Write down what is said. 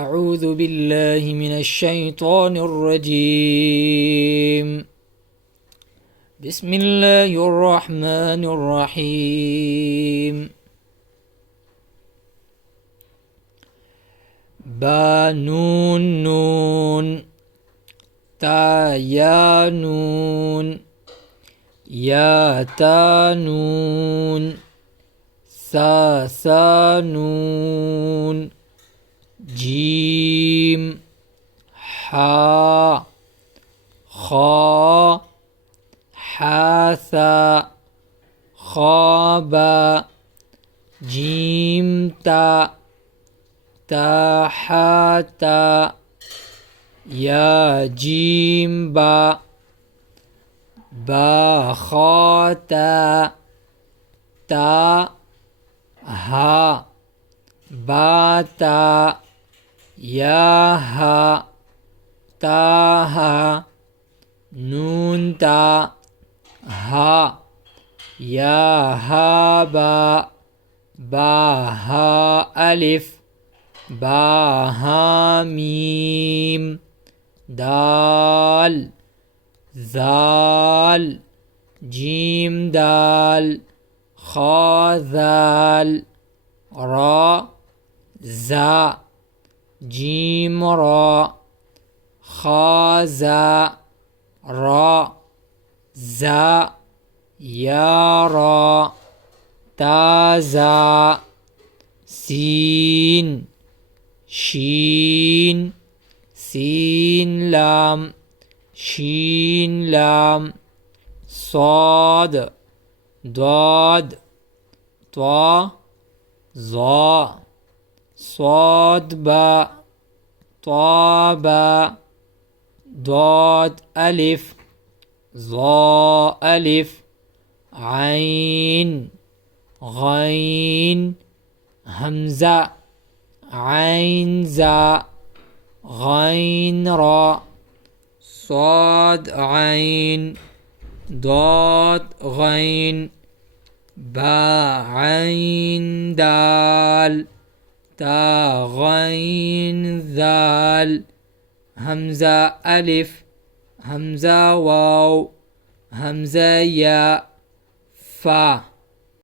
أعوذ بالله من الشيطان الرجيم. بسم الله الرحمن الرحيم. با نون نون، تا یا نون، یا تا نون، سا سا نون، جیم حا خا حاسا خوابا جیم تا تا حاتا یا جیم با با خاتا تا ہا باتا یا ہا تاہا نون تا ہا یا ہا با با ہا الف با ہا میم دال زال جیم دال خا زال را زا جیم را خا زا را زا یا را تا زا سین شین سین لام شین لام صاد ضاد طا ظا صاد با طا با ضاد الف ظا الف عین غین حمزہ عین زا غین را صاد عین ضاد غین با عین دال تا غین ذال حمزہ الف حمزہ واو حمزہ یا فا